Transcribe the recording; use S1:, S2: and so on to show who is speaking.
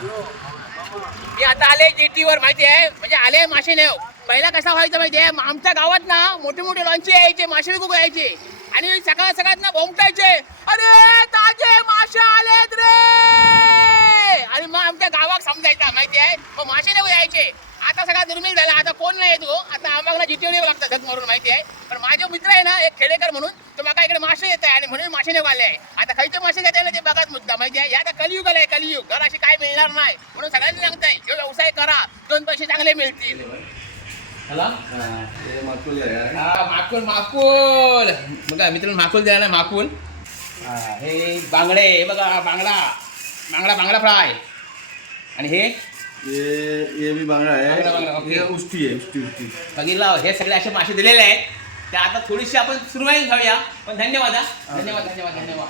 S1: मी आता आले जेटीवर माहिती आहे? म्हणजे आले मासे नेव पहिला कसा व्हायचा माहिती आहे? आमच्या गावात ना मोठे मोठे लॉन्चे यायचे मासे विकू यायचे. आणि सकाळ सकाळात ना बोमटायचे. अरे ताजे मासे आलेत रे! आणि मग आमच्या गावात समजायचा माहिती आहे? मग मासे नेऊ यायचे. आता सगळा दुर्मिळ झाला. आता कोण नाही येतो आता आम्हाला जी टीवर लागतं धग मारून माहिती आहे? पण माझे मित्र आहे ना एक खेडेकर म्हणून तो माका इकडे मासे येत आहे आणि म्हणून मासे नेऊ आले आहे. आता खायचे मासे घेता ना ते बघाच मुद्दा. माहिती आहे? या आता कलियुग आहे कलियुग. घर अशी काय मिळणार नाही. म्हणून सगळ्यांनी सांगताय हे व्यवसाय करा. दोन पैसे चांगले मिळतील. हॅलो? हा माकुल माकुल बघा मित्रांनो माकुल द्या ना माकुल. हा, हे बांगडे हे बघा बांगडा. बांगडा बांगडा फ्राय. आणि हे?
S2: ये ये भी बांगड़ा है. ये उष्टी है उष्टी उष्टी.
S1: बघितलं हे सगळे असे मासे दिलेले आहेत. ते आता थोडीशी आपण सुरुवात घेऊया पण धन्यवाद हा. धन्यवाद धन्यवाद धन्यवाद.